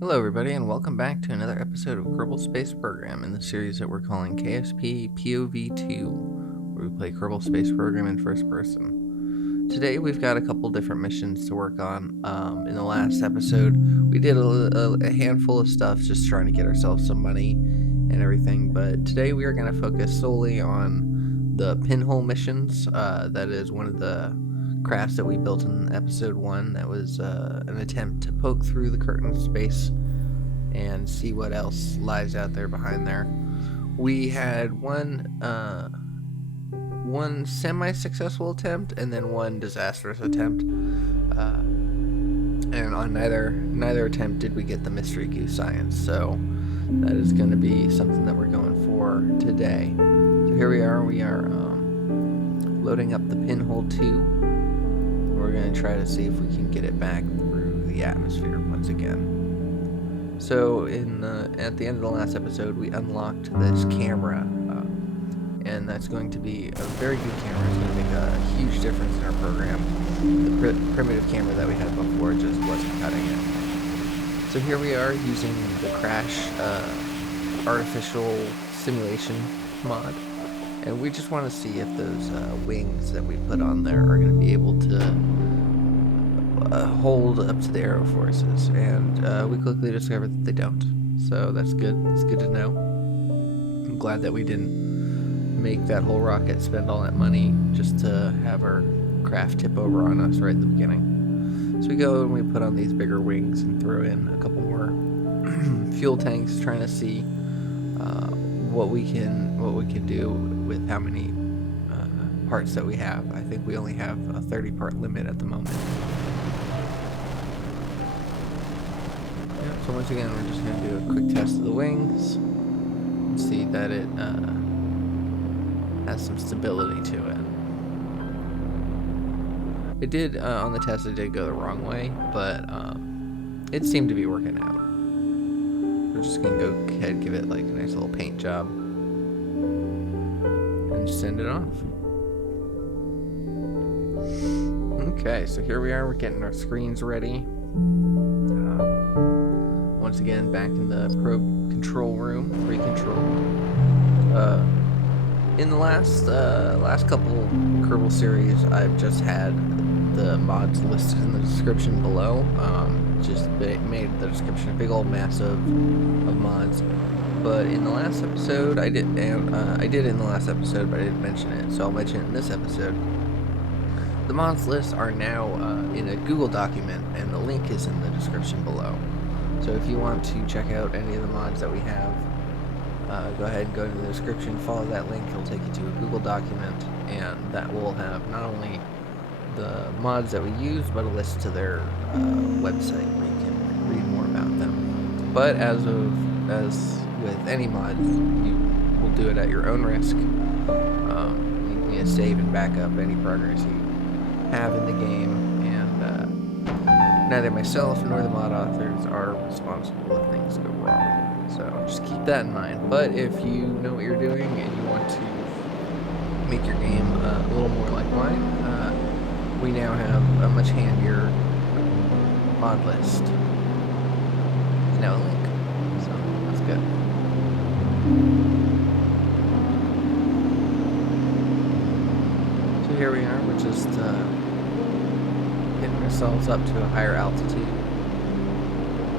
Hello, everybody, and welcome back to another episode of Kerbal Space Program in the series that we're calling KSP POV2, where we play Kerbal Space Program in first person. Today, we've got a couple different missions to work on. In the last episode, we did a handful of stuff just trying to get ourselves some money and everything, but today we are going to focus solely on the Pinhole missions. That is one of the crafts that we built in episode 1 that was an attempt to poke through the curtain of space and see what else lies out there behind there. We had one semi-successful attempt and then one disastrous attempt, and on neither attempt did we get the mystery goose science, so that is going to be something that we're going for today. So here we are loading up the Pinhole 2. We're going to try to see if we can get it back through the atmosphere once again. So at the end of the last episode, we unlocked this camera, and that's going to be a very good camera. It's going to make a huge difference in our program. The primitive camera that we had before just wasn't cutting it. So here we are using the Crash artificial simulation mod. And we just want to see if those wings that we put on there are going to be able to hold up to the aero forces. And we quickly discovered that they don't. So that's good. It's good to know. I'm glad that we didn't make that whole rocket spend all that money just to have our craft tip over on us right at the beginning. So we go and we put on these bigger wings and throw in a couple more fuel tanks, trying to see what we can do with how many parts that we have. I think we only have a 30-part limit at the moment. Yeah, so once again, we're just going to do a quick test of the wings and see that it has some stability to it. It did, on the test, it did go the wrong way, but it seemed to be working out. We're just going to go ahead and give it like a nice little paint job and send it off. Okay, so here we are. We're getting our screens ready. Once again, back in the probe control room, pre-control. In the last couple Kerbal series, I've just had the mods listed in the description below. Just made the description a big old mess of mods. But in the last episode, I did in the last episode, but I didn't mention it, so I'll mention it in this episode. The mods lists are now in a Google document, and the link is in the description below. So if you want to check out any of the mods that we have, go ahead and go to the description, follow that link. It'll take you to a Google document, and that will have not only the mods that we use, but a list to their website where you can read more about them. But as with any mods, you will do it at your own risk. You need to save and back up any progress you have in the game, and neither myself nor the mod authors are responsible if things go wrong. So just keep that in mind. But if you know what you're doing and you want to make your game a little more like mine, we now have a much handier mod list. There's now a link, so that's good. So here we are. We're just getting ourselves up to a higher altitude.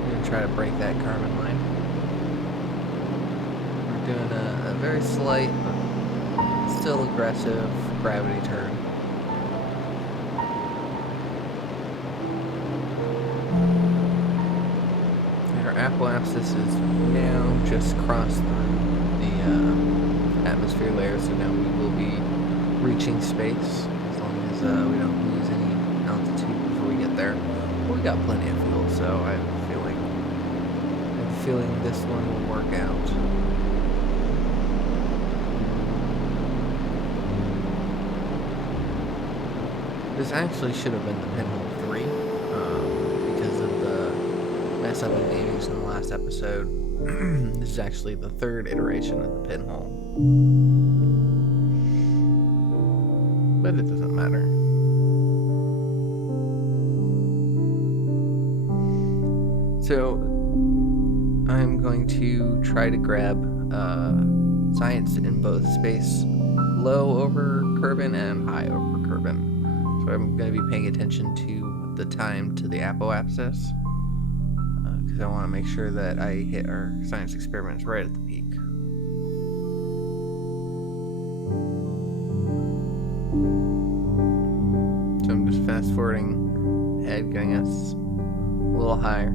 We're going to try to break that carbon line. We're doing a very slight, but still aggressive gravity turn. Our apoapsis is now just crossed the atmosphere layer, so now we will be reaching space as long as we don't lose any altitude before we get there. Well, we got plenty of fuel, so I have a feeling this one will work out. This actually should have been the Pinhole 3 because of the mess up in namings in the last episode. This is actually the third iteration of the Pinhole. But it doesn't matter. So I'm going to try to grab science in both space low over Kerbin and high over Kerbin. So I'm going to be paying attention to the time to the apoapsis, because I want to make sure that I hit our science experiments right at the peak. So I'm just fast forwarding ahead, getting us a little higher.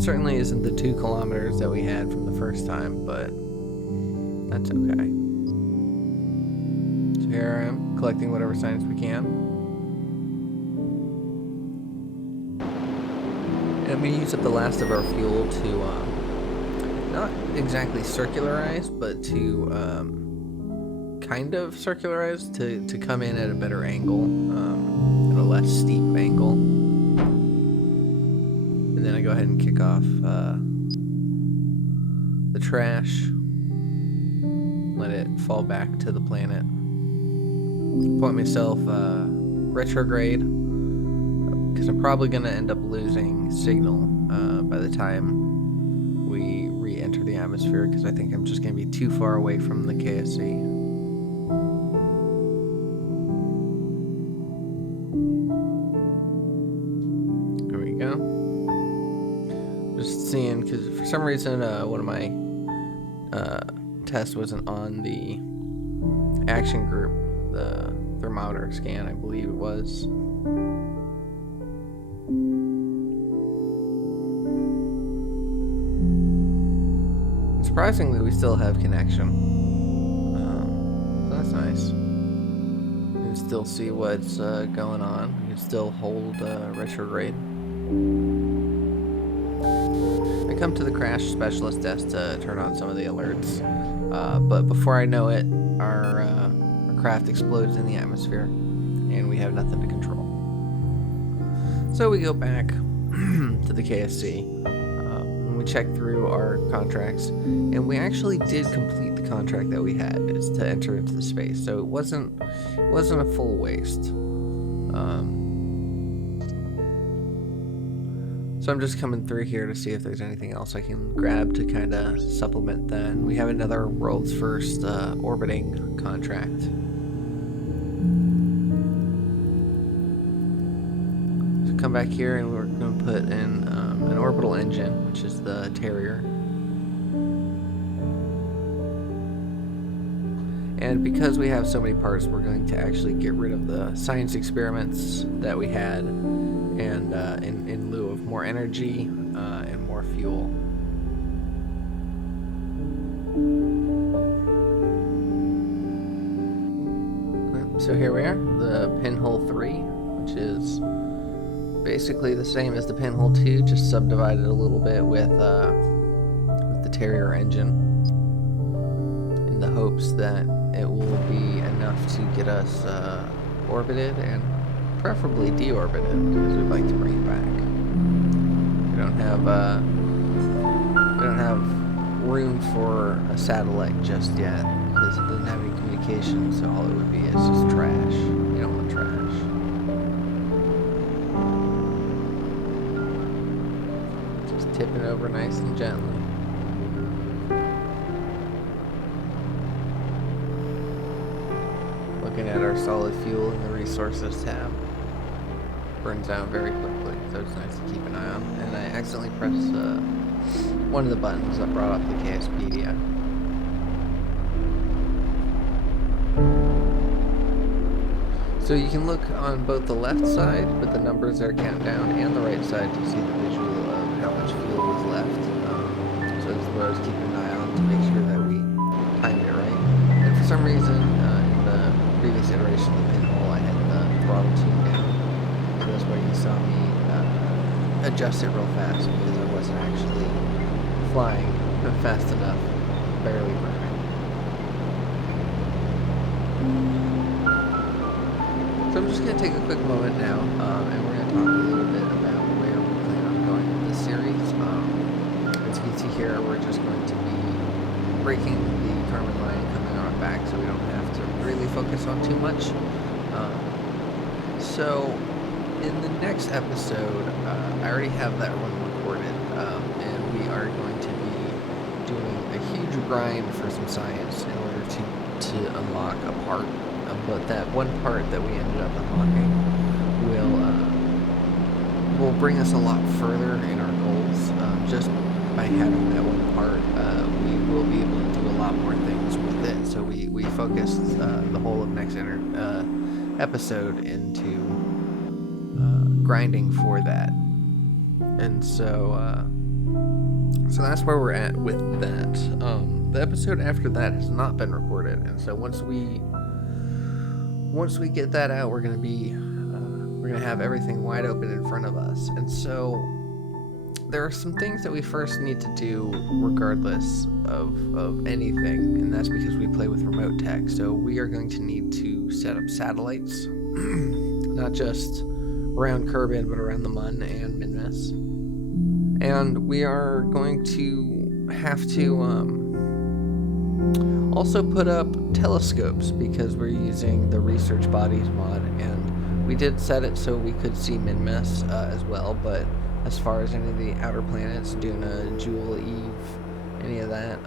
Certainly isn't the 2 kilometers that we had from the first time, but that's okay. So here I am, collecting whatever science we can. And I'm going to use up the last of our fuel to, not exactly circularize, but to kind of circularize, to come in at a better angle, at a less steep angle. And then I go ahead and kick off the trash, let it fall back to the planet. Point myself retrograde, because I'm probably going to end up losing signal by the time we re-enter the atmosphere, because I think I'm just going to be too far away from the KSP. Seeing, because for some reason one of my tests wasn't on the action group, the thermometer scan, I believe it was. Surprisingly, we still have connection, so that's nice. You can still see what's going on. You can still hold retrograde. I come to the crash specialist desk to turn on some of the alerts, but before I know it, our craft explodes in the atmosphere, and we have nothing to control. So we go back to the KSC, and we check through our contracts, and we actually did complete the contract that we had, is to enter into the space. So it wasn't a full waste. So I'm just coming through here to see if there's anything else I can grab to kind of supplement that. And we have another world's first orbiting contract. So come back here and we're going to put in an orbital engine, which is the Terrier. And because we have so many parts, we're going to actually get rid of the science experiments that we had, and in lieu of more energy and more fuel. So here we are, the Pinhole 3, which is basically the same as the Pinhole 2, just subdivided a little bit with the Terrier engine, in the hopes that it will be enough to get us orbited and preferably deorbited, because we'd like to bring it back. We don't have room for a satellite just yet, because it doesn't have any communication, so all it would be is just trash. You don't want trash. Just tip it over nice and gently. Looking at our solid fuel in the resources tab. Burns out very quickly, so it's nice to keep an eye on. And I accidentally pressed one of the buttons that brought up the KSpedia. So you can look on both the left side with the numbers that are counting down, and the right side to see the visual of how much fuel is left. So that's what I was keeping an eye on to make sure that we timed it right. And for some reason, in the previous iteration of the Pinhole, I had the throttle tuned down. So that's why you saw me adjust it real fast, because I wasn't actually flying fast enough, barely burning. So I'm just going to take a quick moment now, and we're going to talk a little bit about where we plan on going with this series. As you can see here, we're just going to be breaking the Karman line and coming on back, so we don't have to really focus on too much. So in the next episode, I already have that one recorded. and we are going to be doing a huge grind for some science in order to unlock a part. But that one part that we ended up unlocking will bring us a lot further in our goals. Just by having that one part, we will be able to do a lot more things with it. So we focused the whole of next episode into grinding for that. And so that's where we're at with that. The episode after that has not been recorded, and so once we get that out, we're gonna have everything wide open in front of us. And so there are some things that we first need to do regardless of anything, and that's because we play with remote tech. So we are going to need to set up satellites, not just around Kerbin, but around the Mun and Minmus. And we are going to have to also put up telescopes, because we're using the Research Bodies mod, and we did set it so we could see Minmus as well, but as far as any of the outer planets, Duna, Jewel, Eve, any of that,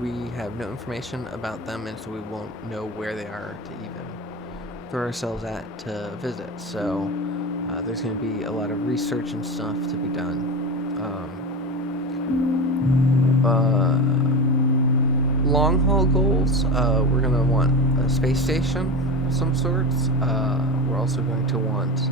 we have no information about them, and so we won't know where they are to even throw ourselves at to visit. So there's going to be a lot of research and stuff to be done. Long haul goals, we're going to want a space station of some sorts. We're also going to want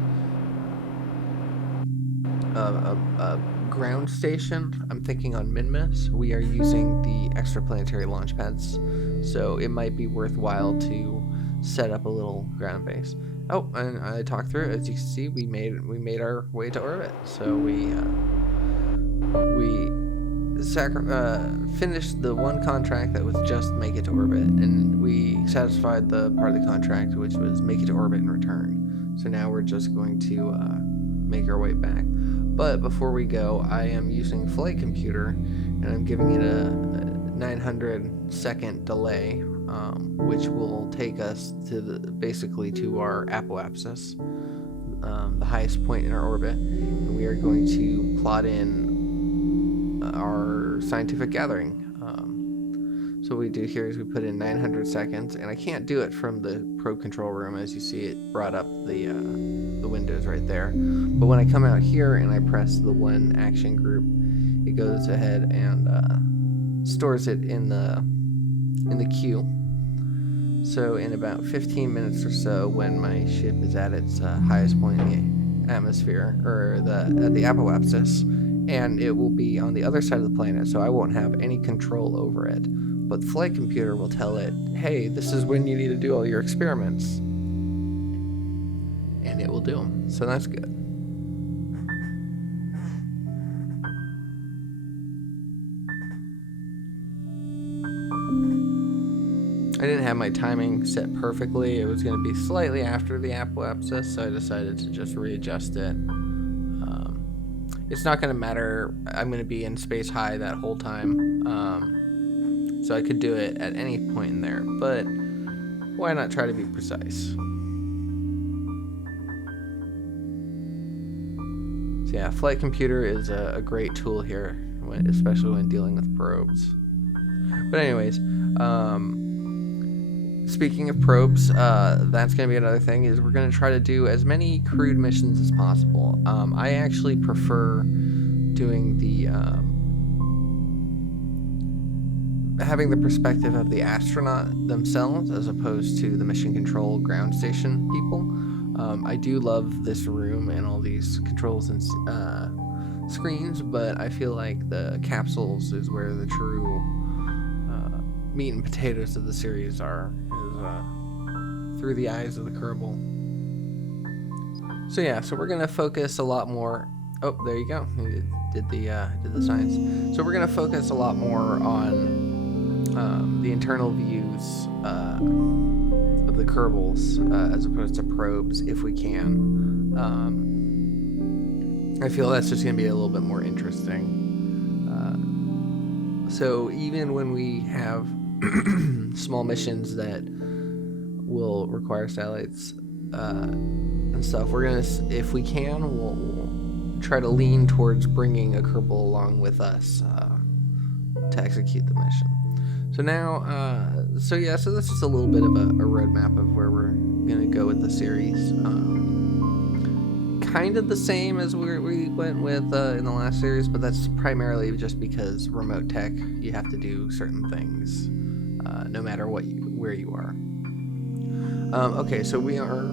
a ground station. I'm thinking on Minmus. We are using the extraplanetary launch pads, so it might be worthwhile to set up a little ground base. Oh, and I talked through it. As you can see, we made our way to orbit. So we finished the one contract that was just make it to orbit, and we satisfied the part of the contract which was make it to orbit and return. So now we're just going to make our way back. But before we go, I am using Flight Computer, and I'm giving it a 900 second delay, which will take us to basically to our apoapsis, the highest point in our orbit, and we are going to plot in our scientific gathering. So what we do here is we put in 900 seconds, and I can't do it from the probe control room. As you see, it brought up the windows right there. But when I come out here and I press the one action group, it goes ahead and stores it in the queue. So in about 15 minutes or so, when my ship is at its highest point in the atmosphere, or at the apoapsis, and it will be on the other side of the planet, so I won't have any control over it. But the Flight Computer will tell it, hey, this is when you need to do all your experiments. And it will do them. So that's good. I didn't have my timing set perfectly. It was going to be slightly after the apoapsis, so I decided to just readjust it. It's not going to matter. I'm going to be in space high that whole time. So I could do it at any point in there, but why not try to be precise? So yeah, Flight Computer is a great tool here, especially when dealing with probes. But anyways, speaking of probes, that's going to be another thing, is we're going to try to do as many crewed missions as possible. I actually prefer doing the having the perspective of the astronaut themselves as opposed to the mission control ground station people. I do love this room and all these controls and screens, but I feel like the capsules is where the true meat and potatoes of the series are, through the eyes of the Kerbal. So yeah, so we're gonna focus a lot more. Oh, there you go. We did the science. So we're gonna focus a lot more on the internal views of the Kerbals as opposed to probes, if we can. I feel that's just gonna be a little bit more interesting. So even when we have small missions that will require satellites and stuff, we're gonna, if we can, we'll try to lean towards bringing a Kerbal along with us to execute the mission. So now, so that's just a little bit of a roadmap of where we're gonna go with the series. Kind of the same as we went with in the last series, but that's primarily just because remote tech, you have to do certain things no matter where you are. Okay, so we are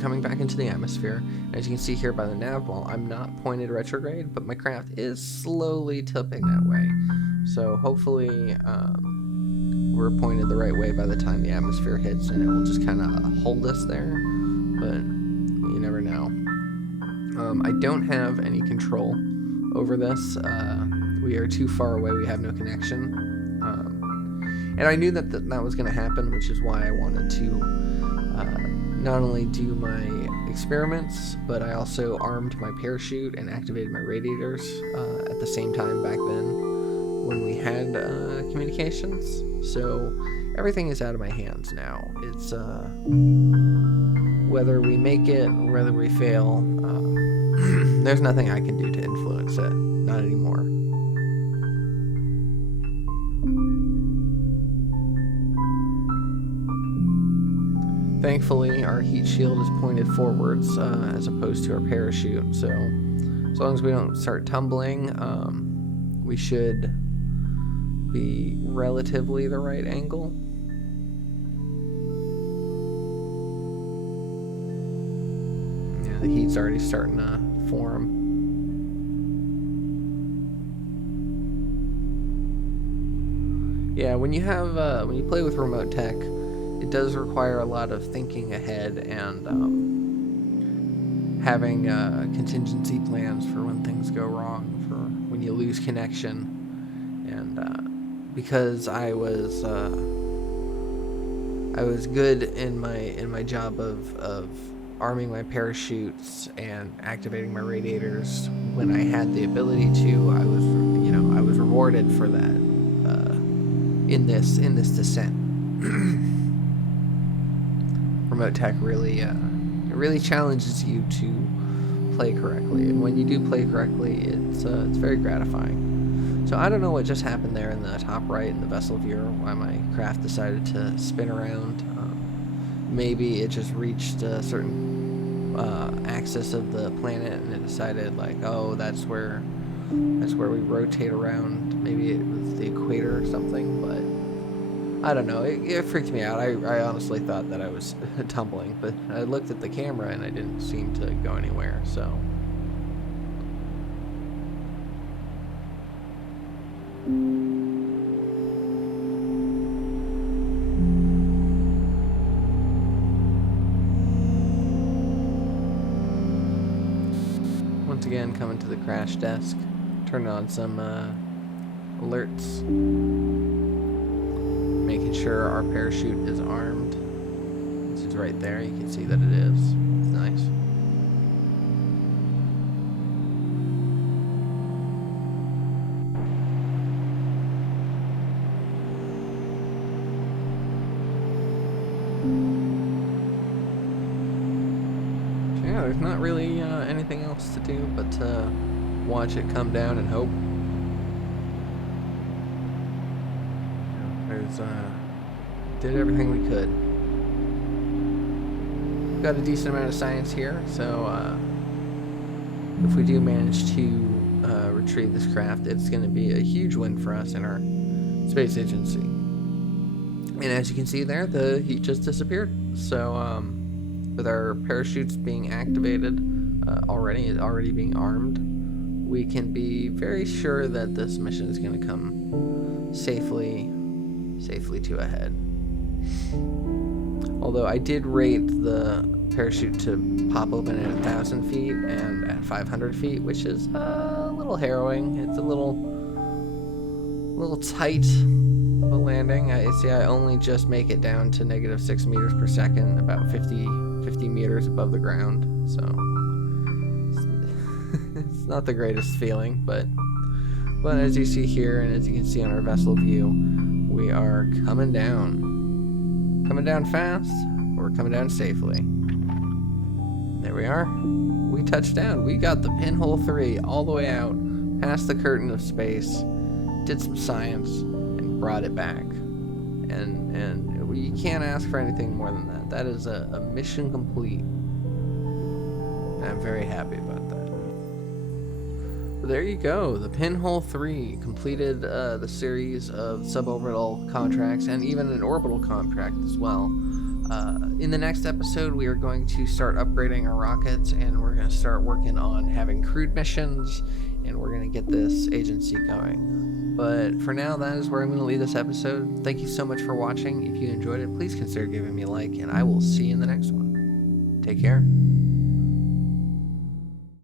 coming back into the atmosphere. As you can see here by the nav ball, I'm not pointed retrograde, but my craft is slowly tipping that way. So hopefully we're pointed the right way by the time the atmosphere hits, and it will just kind of hold us there, but you never know. I don't have any control over this. We are too far away. We have no connection. And I knew that was going to happen, which is why I wanted to not only do my experiments, but I also armed my parachute and activated my radiators at the same time back then when we had communications. So everything is out of my hands now. It's whether we make it or whether we fail, there's nothing I can do to influence it. Not anymore. Thankfully, our heat shield is pointed forwards as opposed to our parachute, so as long as we don't start tumbling, we should be relatively the right angle. Yeah, the heat's already starting to form. Yeah, when you play with remote tech, it does require a lot of thinking ahead and having contingency plans for when things go wrong, for when you lose connection. And because I was good in my job of arming my parachutes and activating my radiators when I had the ability to, I was rewarded for that in this descent. Remote tech really challenges you to play correctly, and when you do play correctly, it's very gratifying. So I don't know what just happened there in the top right in the vessel viewer, why my craft decided to spin around. Maybe it just reached a certain axis of the planet and it decided like, oh, that's where we rotate around. Maybe it was the equator or something, but I don't know. It freaked me out. I honestly thought that I was tumbling, but I looked at the camera and I didn't seem to go anywhere, so. Once again, coming to the crash desk, turning on some alerts. Making sure our parachute is armed. This is right there. You can see that it is. It's nice. So yeah, there's not really anything else to do but to watch it come down and hope. Did everything we could. Got a decent amount of science here, so if we do manage to retrieve this craft, it's going to be a huge win for us in our space agency. And as you can see there, the heat just disappeared. So with our parachutes being activated already being armed, we can be very sure that this mission is going to come safely to a head. Although I did rate the parachute to pop open at 1,000 feet and at 500 feet, which is a little harrowing. It's a little tight of a landing. I only just make it down to -6 meters per second, about 50 meters above the ground. So it's not the greatest feeling, but as you see here and as you can see on our vessel view, we are coming down. Coming down fast, or we're coming down safely. There we are. We touched down. We got the Pinhole 3 all the way out, past the curtain of space, did some science, and brought it back. And you can't ask for anything more than that. That is a mission complete. And I'm very happy about that. But there you go. The Pinhole 3 completed the series of suborbital contracts and even an orbital contract as well. In the next episode, we are going to start upgrading our rockets, and we're going to start working on having crewed missions, and we're going to get this agency going. But for now, that is where I'm going to leave this episode. Thank you so much for watching. If you enjoyed it, please consider giving me a like, and I will see you in the next one. Take care.